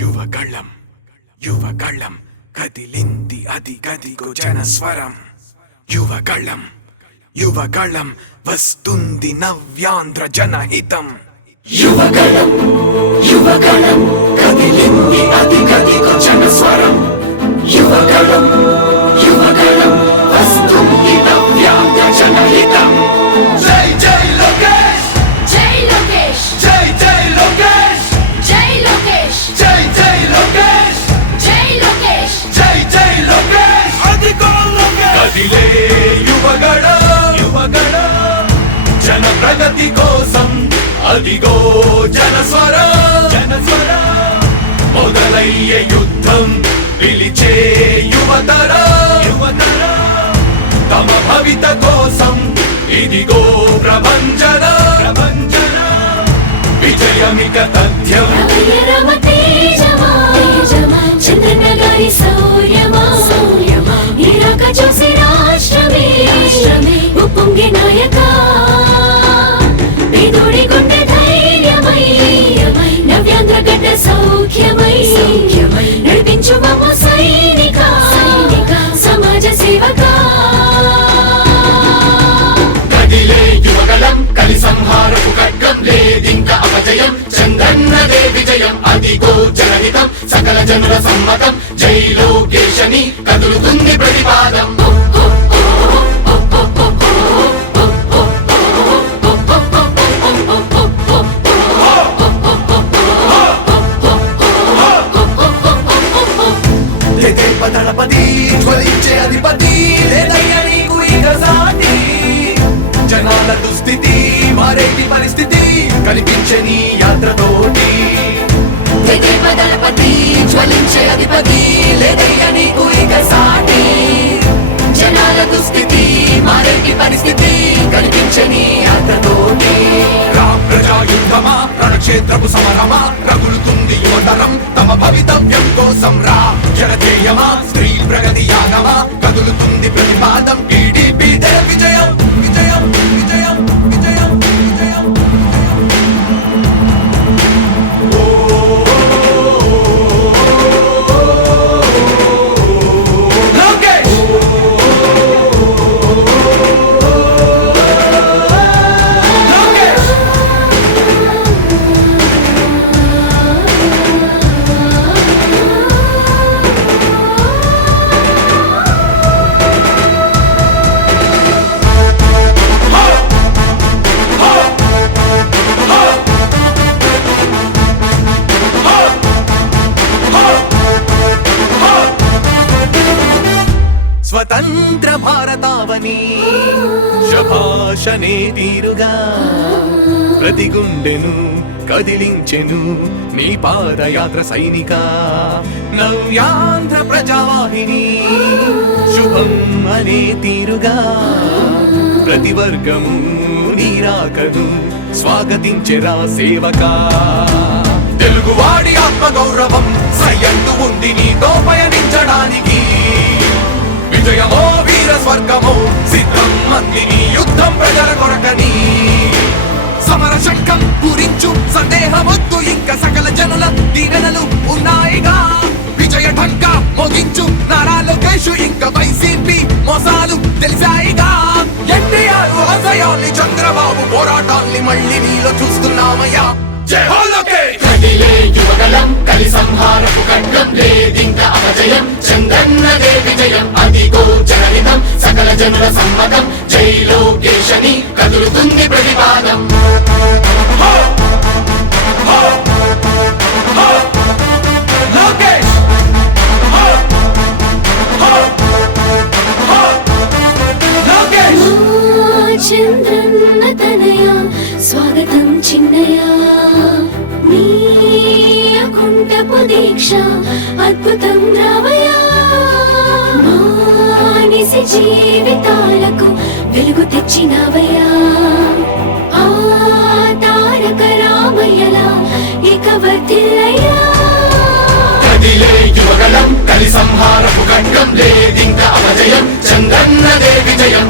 యువగళం యువగళం కదిలింది అది గదిగో జనస్వరం. యువగళం యువగళం వస్తుంది నవ్యాంధ్ర జనహితం. యువగళం యువగళం కదిలింది అది గదిగో జనస్వరం. యువగళం యువగళం వస్తుంది నవ్యాంధ్ర జనహితం. జై జై లోకేష్ జై లోకేష్ జై జై లోకేష్ జై లోకేష్ జై జై లోకేష్ జై లోకేష్ జై జై లోకేష్ అదిగో లోకేష్. కదిలే యువగళం యువగళం జన ప్రగతి కోసం అదిగో జనస్వరం జనస్వరం. మొదలయ్యే యుద్ధం పిలిచే యువతరం యువతరం. తమ భవిత కోసం ఇదిగో ప్రభంజనం ప్రభంజనం. విజయమిక తథ్యం రమ తేజమా చంద్రన్న గారి శౌర్యమా నీరాక చూసి రాష్ట్రమే ఉప్పొంగే నాయక పేదోడి గుండె ధైర్యమై నవ్యాంధ్ర గడ్డ సౌఖ్యమై నడిపించు మమ్మ సైనిక సమాజ సేవక. కదిలే యువగళం కలి సంహారపు ఖడ్గం లేదింక అపజయం. చంద్రన్నదే విజయం అదిగో జనహితం సకల జనుల సమ్మతం. జై లోకేశని కదులుతుంది ప్రతిపాదం. దళపతి జ్వలించే అధిపతి లేదయ్య నీకు ఇక సాటి. జనాల దుస్థితి మారేటి పరిస్థితి కనిపించే నీ యాత్రతోటి. దళపతి జ్వలించే అధిపతి లేదయ్య నీకు ఇక సాటి. జనాల దుస్థితి మారేటి పరిస్థితి కనిపించే నీ యాత్రతోటి. ప్రజాయుద్ధమా రణక్షేత్రపు సమరమా రగులుతుంది యువతరం తమ భవితవ్యం కోసం. రా జనజేయమా స్త్రీ ప్రగతి యాగమా కదులుతుంది ప్రతిపాదం. టీడీపీ విజయం విజయం విజయం విజయం విజయం. లోకేష్ స్వతంత్ర భారతావని శభాషనే తీరుగా ప్రతి గుండెను కదిలించెను నీ పాదయాత్ర సైనిక. నవ్యాంధ్ర ప్రజావాహిని శుభం అనే తీరుగా ప్రతి వర్గము నీరాకను స్వాగతించెరా సేవకా. తెలుగువాడి ఆత్మగౌరవం సయ్యందు ఉంది నీతో పయనించడానికి. విజయమో వీర స్వర్గమో సిద్ధం మందిని యుద్ధం ప్రజల కొరకని. సమర శంఖం పూరించు సందేహమొద్దు ఇంక సకల జనుల దీవెనలు ఉన్నాయిగా. విజయ ఢంక మోగించు నారా లోకేష్ ఇంక వైసీపీ మోసాలు తెలిసాయిగా. ఎన్టీఆర్ ఆశయాల్ని చంద్రబాబు పోరాటాల్ని మళ్ళీ నీలో చూస్తున్నామయ్యా. జై హో లోకేష్. కదిలే యువగళం కలి సంహారపు ఖడ్గం లేదింక అపజయం. చంద్రన్నదే విజయం అదిగో జనహితం సకల జనుల సమ్మతం. జై లోకేశని కదులుతుంది ప్రతిపాదం. లోకేష్ లోకేష్ చంద్రన్న తనయ స్వాగతం చిన్నయ నీ అకుంఠపు దీక్ష అద్భుతం రావయ. మానిసి జీవితాలకు వెలుగు తెచ్చినవయ్యా. ఆ తారక రామయ్యలా ఇక వర్ధిల్లయ్యా. కదిలే యువగళం కలి సంహారపు ఖడ్గం లేదింక అపజయం. చంద్రన్నదే విజయం